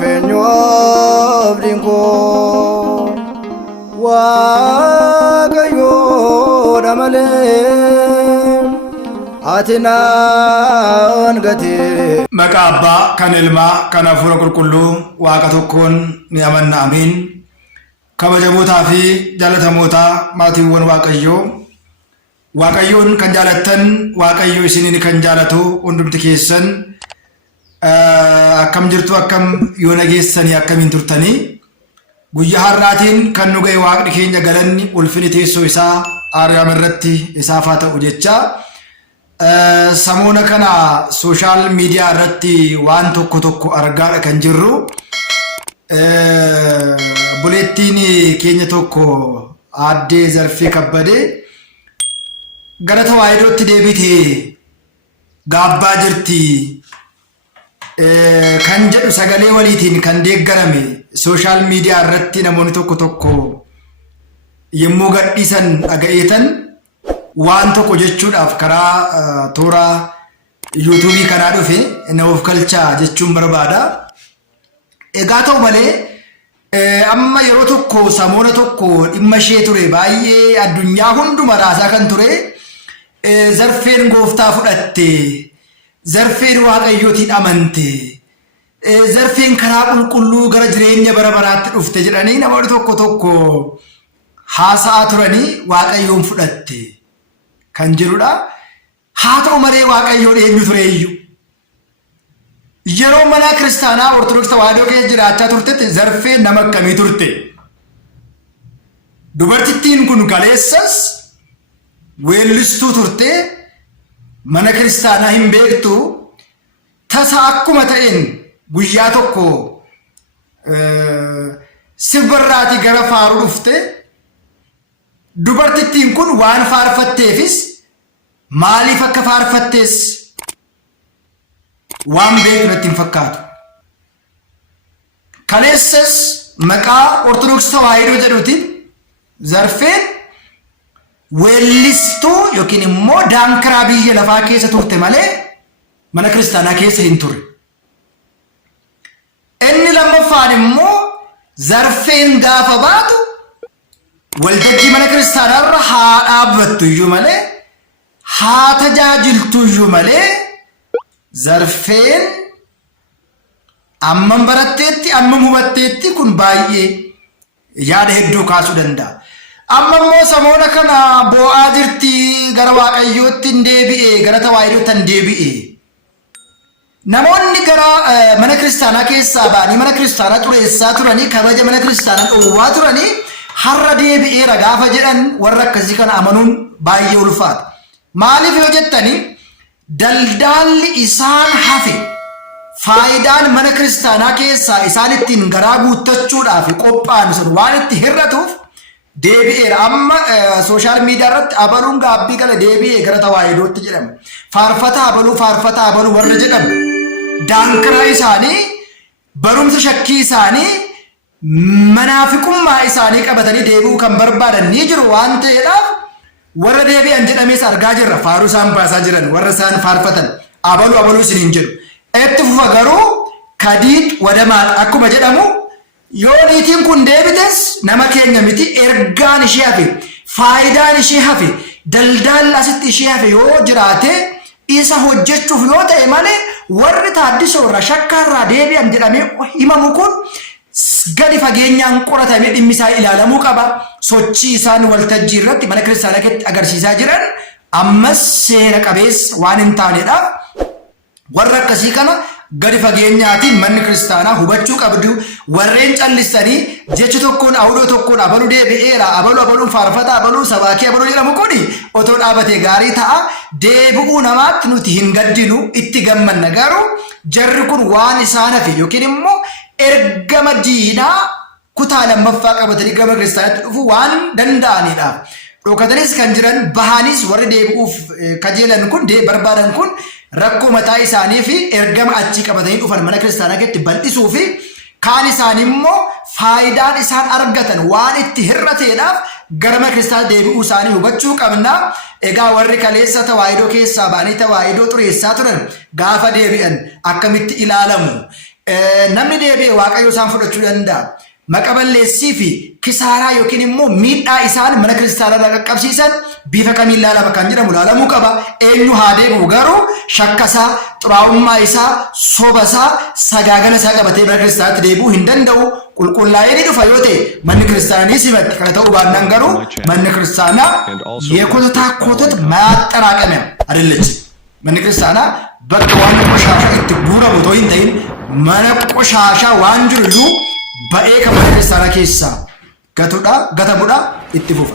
Fenyoof dinkoo waaqayyoodha malee ati naan gatee. Maqaa Abbaa kan Ilmaa kan Hafuura Qulqulluu Waaqa tokkoon ni amanna amiin. Kabajamootaa fi jaallatamootaa maatiiwwan Waaqayyoon kan jaalattan Waaqayyo isiniin kan jaalatu hundumti keessan akkam jirtu akkam yoo nageessanii akkamiin turtanii guyyaa har'aatiin kan nu ga'e Waaqni keenya galanni ulfini teessoo isaa Aariyaam irratti isaaf haa ta'u jecha samoona kana sooshaal miidiyaa irratti waan tokko argaadha kan jirru. Buleettiin keenya tokko aaddee Zarfee Kabbadee gara tawaahidootti deebitee gaabbaa jirti kan jedhu sagalee waliitiin kan deeggarame sooshaal miidiyaa irratti namoonni tokko yommuu gadhiisan dhaga'eetan waan tokko jechuudhaaf karaa toora yuutuubii kanaa dhufe na of galchaa jechuun barbaada. Egaa ta'u malee amma yeroo tokko samoona tokko dhimma ishee ture baay'ee addunyaa hunduma raasaa kan ture Zarfeen gooftaa fudhatte, Zarfeen waaqayyootiin amante, Zarfeen karaa qulqulluu gara jireenya bara baraatti dhufte jedhanii namoonni tokko haasa'aa turanii waaqayyoon fudhatte kan jirudha. Haa ta'u malee waaqayyoon eenyu tureeyyu? Yeroo mana kiristaanaa Ortodoksii Tawaahidoo keessa jiraachaa turtetti Zarfeen nama akkamii turte? Dubartittiin kun kaleessas weellistuu turte, mana kiristaanaa hin beektu, tasa akkuma ta'een guyyaa tokko sirbarraatii gara faaruu dhufte. Dubartittiin kun waan faarfatteefis maaliif akka faarfattees waan beektu natti hin fakkaatu. Kaleessas maqaa Ortodoksii Tawaahidoo jedhuutiin Zarfeen weellistuu yookiin immoo daankaraa biyya lafaa keessa turte malee mana kiristaanaa keessa hin turre. Inni lammaffaan immoo Zarfeen gaafa baatu waltajjii mana kiristaanaa irra haa dhaabbattu iyyuu malee haa tajaajiltu iyyuu malee Zarfeen ammam baratteetti ammam hubatteetti kun baay'ee yaada hedduu kaasuu danda'a. Amma immoo samoona kana boo'aa jirti, gara waaqayyootti hin deebi'e, gara tawaahidootti hin deebi'e. Namoonni gara mana kiristaanaa keessaa ba'anii mana kiristaanaa xureessaa turanii kabaja mana kiristaanaa dhowwaa turanii har'a deebi'eera gaafa jedhan warra akkasii kana amanuun baay'ee ulfaata. Maaliif yoo jettanii daldaalli isaan hafe faayidaan mana kiristaanaa keessaa isaan ittiin garaa guuttachuudhaaf qophaa'an sun waan itti hir'atuuf deebi'eera. Amma sooshaal miidiyaa irratti abaluun gaabbii gala deebi'ee gara tawaahidootti jedhama. Faarfata abaluu warra jedhamu daankaraa isaanii barumsa shakkii isaanii manaafiqummaa isaanii qabatanii deebi'uu kan barbaadan ni jiru waan ta'eedhaaf warra deebi'an jedhamees argaa jirra. Faaruu isaan baasaa jiran warra isaan faarfatan abaluu isiniin jedhu. Itti fufa garuu kadiid wadamaadha akkuma jedhamu. Yoo niitiin kun deebites nama keenya miti, ergaan ishee hafe, faayidaan ishee hafe, daldaalli asitti ishee hafe yoo jiraate isa hojjechuuf yoo ta'e malee warri taaddisoo irraa shakkaarraa deebi'an jedhamee himamu kun gadi fageenyaan qoratamee dhimmi isaa ilaalamuu qaba. Sochii isaan waltajjii irratti mana kiristaanaa keessatti agarsiisaa jiran ammas seera qabeessa waan hin taanedhaaf warra akkasii kana gadi fageenyaatiin manni kiristaanaa hubachuu qabdu. Warreen callisanii jecha tokkoon awudoo tokkoon abaluu deebi'eera, abaluun faarfata, abaluu sabaakii abaluu jedhamu kuni otoo dhaabatee gaarii ta'a. Deebi'uu namaatti nuti hin gaddinu, itti gammanna. Garuu jarri kun waan isaan hafe yookiin immoo ergama diinaa kutaa lammaffaa qabatanii gama kiristaanaatti dhufu waan danda'anidha. Dhokatanis kan jiran bahanis warri deebi'uuf kajeelan kun barbaadan kun rakkoo mataa isaanii fi ergama achii qabatanii dhufan mana kiristaanaa keessatti bal'isuu fi kaan isaanii immoo faayidaan isaan argatan waan itti hir'ateedhaaf gara mana kiristaanaa deebi'uu isaanii hubachuu qabna. Egaa warri kaleessa tawaahidoo keessaa ba'anii tawaahidoo xureessaa turan gaafa deebi'an akkamitti ilaalamu? namni deebi'ee waaqayyo isaan fudhachuu danda'a. Maqaballeessii fi kisaaraa yookiin immoo miidhaa isaan mana kiristaanaa qaqqabsiisan bifa kamiin ilaalama kan jedhamu ilaalamuu qaba. Eenyu haa deebi'u garuu shakkasaa, xuraa'ummaa isaa, soba isaa, sagaagala isaa qabatee mana kiristaanaatti deebi'uu hin danda'u. Qulqullaa'ee ni dhufa yoo ta'e manni kiristaanaa ni simatti. Kana ta'uu baannaan garuu manni kiristaanaa yeekota kootota maaxxaraaqame adallachii. Manni kiristaanaa bakka waan qoshaasaa itti guuramu otoo hin ta'in mana qoshaasaa waan jiru iyyuu ba'ee kan mana kiristaanaa keessaa gatamuudha itti fufa.